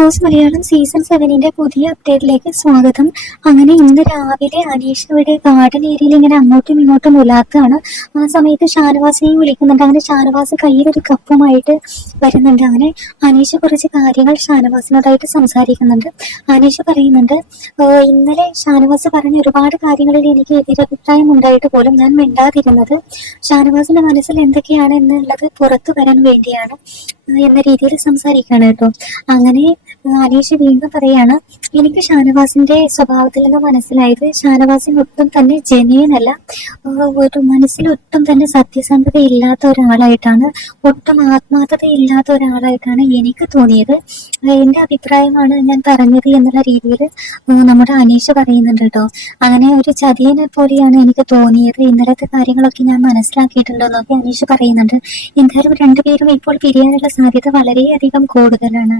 Boss Malayalam season സെവനിന്റെ പുതിയ അപ്ഡേറ്റിലേക്ക് സ്വാഗതം. അങ്ങനെ ഇന്ന് രാവിലെ അനീഷ് ഇവിടെ ഗാർഡൻ ഏരിയയിൽ ഇങ്ങനെ അങ്ങോട്ടും ഇങ്ങോട്ടും ഉലാത്താണ് ആ സമയത്ത് ഷാനവാസിനെയും വിളിക്കുന്നുണ്ട്. അങ്ങനെ ഷാനവാസ് കയ്യിൽ ഒരു കപ്പുമായിട്ട് വരുന്നുണ്ട്. അങ്ങനെ അനീഷ് കുറച്ച് കാര്യങ്ങൾ ഷാനവാസിനോടായിട്ട് സംസാരിക്കുന്നുണ്ട്. അനീഷ് പറയുന്നുണ്ട് ഇന്നലെ ഷാനവാസ് പറഞ്ഞ ഒരുപാട് കാര്യങ്ങളിൽ എനിക്ക് എതിരഭിപ്രായം ഉണ്ടായിട്ട് പോലും ഞാൻ മിണ്ടാതിരുന്നത്. ഷാനവാസിന്റെ മനസ്സിൽ എന്തൊക്കെയാണ് എന്നുള്ളത് പുറത്തു വരാൻ വേണ്ടിയാണ് എന്ന രീതിയിൽ സംസാരിക്കുകയാണ് കേട്ടോ. അങ്ങനെ അനീഷ് വീണ്ടും പറയാണ് എനിക്ക് ഷാനവാസിന്റെ സ്വഭാവത്തിൽ നിന്ന് മനസ്സിലായത് ഷാനവാസിന് ഒട്ടും തന്നെ ജനീനല്ല ഒരു മനസ്സിൽ ഒട്ടും തന്നെ സത്യസന്ധത ഇല്ലാത്ത ഒരാളായിട്ടാണ് ഒട്ടും ആത്മാർത്ഥത ഇല്ലാത്ത ഒരാളായിട്ടാണ് എനിക്ക് തോന്നിയത്. എന്റെ അഭിപ്രായമാണ് ഞാൻ പറഞ്ഞത് എന്നുള്ള രീതിയിൽ നമ്മുടെ അനീഷ പറയുന്നുണ്ട് കേട്ടോ. അങ്ങനെ ഒരു ചതിയനെ പോലെയാണ് എനിക്ക് തോന്നിയത്. ഇന്നലത്തെ കാര്യങ്ങളൊക്കെ ഞാൻ മനസ്സിലാക്കിയിട്ടുണ്ടോന്നൊക്കെ അനീഷ പറയുന്നുണ്ട്. എന്തായാലും രണ്ടുപേരും ഇപ്പോൾ പിരിയാനുള്ള സാധ്യത വളരെയധികം കൂടുതലാണ്.